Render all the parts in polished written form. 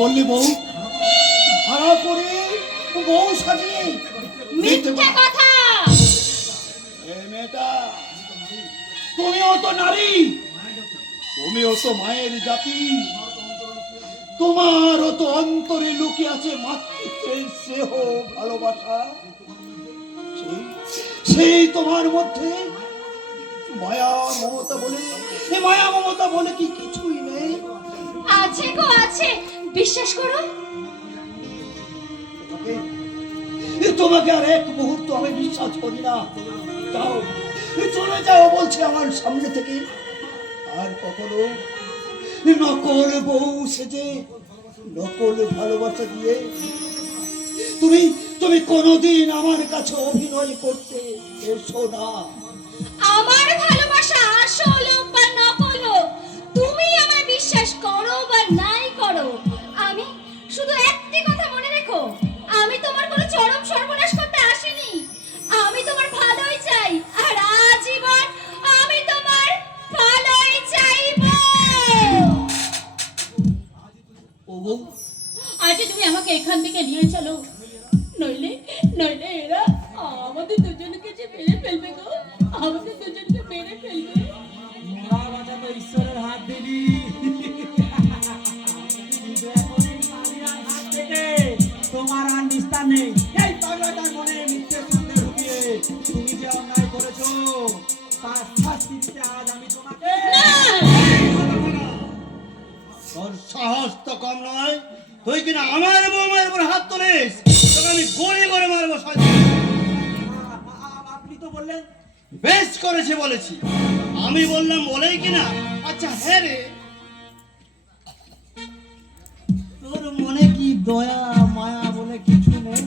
বললি বউ ভাড়া করে বউ সাজিয়ে মিথ্যে কথা। এই মেয়েটা তুমিও তো নারী, তুমিও তো মায়ের জাতি, তোমারও তো অন্তরে লুকিয়ে আছে মাতৃত্বের স্নেহ ভালোবাসা। সেই তোমার মধ্যে মায়া মমতা বলে কি কিছুই নেই? আছে গো আছে, বিশ্বাস করো। তোমাকে আর এক মুহূর্ত আমি বিশ্বাস করি না। যাও, চলে যাও বলছে আমার সামনে থেকে। আর কখনো নকল বউ সেজে নকল ভালোবাসা দিয়ে তুমি তুমি কোনোদিন আমার কাছে অভিনয় করতে এসো না। আমার ভালোবাসা আসল বা নকল, তুমি আমায় বিশ্বাস করো বা নাই করো, আমি শুধু একটি কথা মনে রেখো, আমি তোমার কোনো চরম সর্বনাশ করতে আসিনি। আমি তোমার ভালোই চাই, আর আজীবন আমি তোমার ভালোই চাইবো। আজ তুমি আমাকে এখান থেকে নিয়ে চলো, নইলে নইলে এরা আমাদের দুজনকে যে মেরে ফেলবে গো, আমাদের দুজনকে মেরে ফেলবে। মরা বাঁচা তো ঈশ্বরের হাত দিলি, তোমার আর নিস্তার নেই। এই পাগলাটার মনে মিথ্যে সন্দেহ ঢুকিয়ে তুমি যে অন্যায় করেছো তার শাস্তি দিতে আজ আমি তোমাকে। তোর সাহস তো কম নয়, তুই কিনা আমার বৌমার উপর হাত তুলিস, তোকে আমি গুলি করে মারবো। আপনি তো বললেন বেশ করেছে বলেছি, আমি বললাম বলেই কিনা। আচ্ছা হ্যাঁ রে, তোর মনে কি দয়া মায়া বলে কিছু নেই?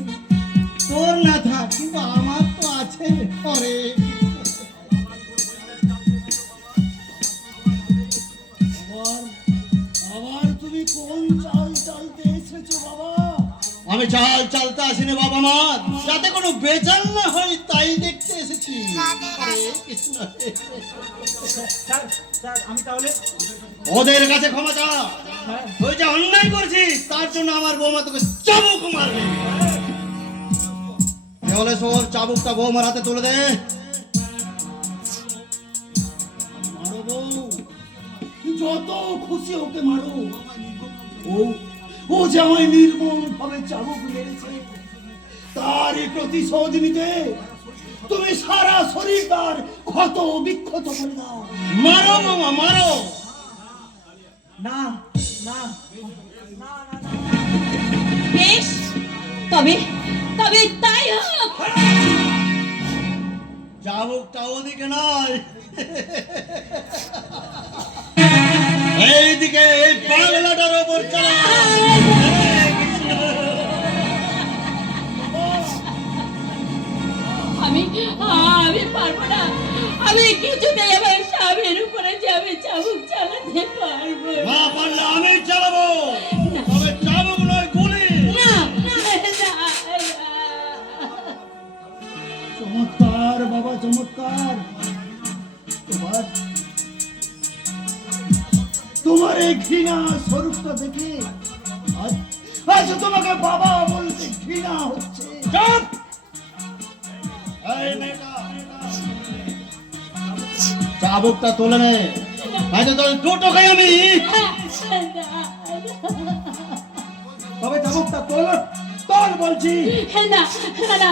তোর না থাক, কিন্তু আমার তো আছে। আরে আবার তুমি কোন চাল চালতে এসেছো বাবা? আমি চাল চালতে আসিনি বাবা মা, যাতে কোনো বেচাল না হয় তাই দেখতে এসেছি। আমি তাহলে ওদের কাছে ক্ষমা চা, তুই যে অন্যায় করেছিস তার জন্য আমার বৌমা তোকে চাবুক মারবে। তাহলে সোর চাবুকটা বৌমার হাতে তুলে দে। মারো বউ, যত খুশি ওকে মারো। ও যে আমায় নির্মম ভাবে চাবুক মেরেছে, তারই প্রতিশোধ নিতে তুমি সারা শরীর তার ক্ষত বিক্ষত করে দাও। মারো মামা মারো। না না না না, বেশ, তবে তবে তাই হোক। চাবুকটা ওদিকে নয়, এইদিকে এই পাগলাটার ওপর চালাও। আমি আমি পারবো না, আমি কিছুতেই আমার স্বামীর উপরে যে আমি চাবুক চালাতে পারবো না। না পারলে আমি চালাবো, তবে চাবুক নয় গুলি। না না না। চমৎকার বাবা চমৎকার। তোমার এই ঘৃণা স্বরূপটা দেখে আজ তোমাকে বাবা বলতে ঘৃণা হচ্ছে। চুপ! এই মেয়েটা, চাবুকটা তোলে নে, আজ তো টোটো খাই আমি। তবে চাবুকটা তোল, তোল বলছি। না না,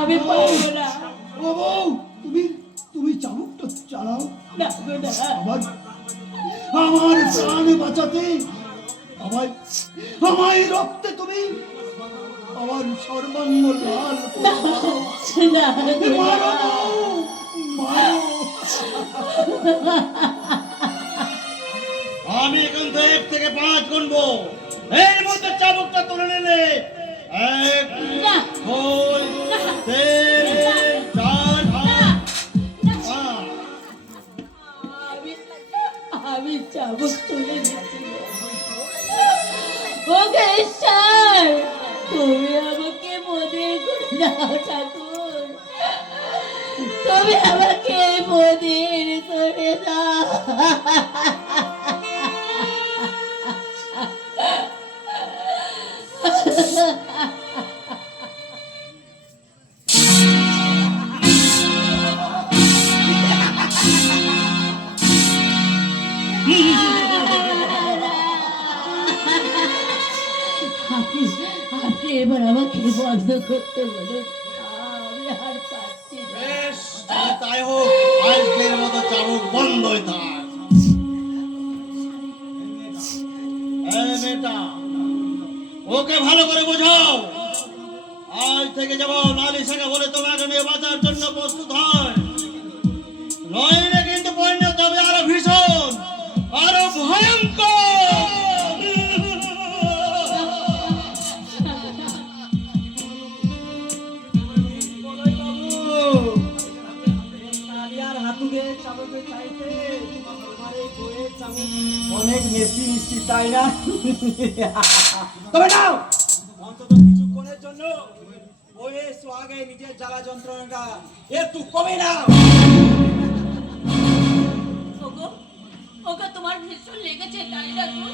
আমি পারবো না। ও বউ, তুমি তুমি চাবুকটা চালাও। না না, আমার প্রাণ বাঁচাতে, আমায় রক্তে তুমি আমার সর্বাঙ্গ লাল মারো মারো। আমি এখন তো 1 থেকে 5 গুনবো, এর মধ্যে চাবুকটা তুলে নিলে 1 2 3 4 5। আমি চাবুক তুলে দিচ্ছি। ওকে ঈশ্বর, তুমি আমাকে মনে করে দাও ঠাকুর, তুমি আমাকে মনের করে দাও। আপনি এবার আমাকে বন্ধ করতে বলুন, আমি আর পাচ্ছি না। বেশ, তবে তাই হোক, আজকের মতো চাবুক বন্ধই থাক। এই মেয়েটা, ওকে ভালো করে বোঝাও। আজ থেকে যাবো নালিশাকে বলে তোমাকে নিয়ে বাঁচার জন্য প্রস্তুত হয়, নইলে কিন্তু পরিণত হবে আরো ভীষণ, আরো ভয়ঙ্কর। আর হাতুকে চাবুকের চাইতে আমার এই বইয়ের চাবুক অনেক মিষ্টি মিষ্টি, তাই না? তবে নাও, অন্তত কিছুক্ষণের জন্য বইয়ের সোহাগে নিজের জ্বালা যন্ত্রণাটা একটু কমে নাও। ওগো, ওগো, তোমার ভীষণ লেগেছে তাই না গো?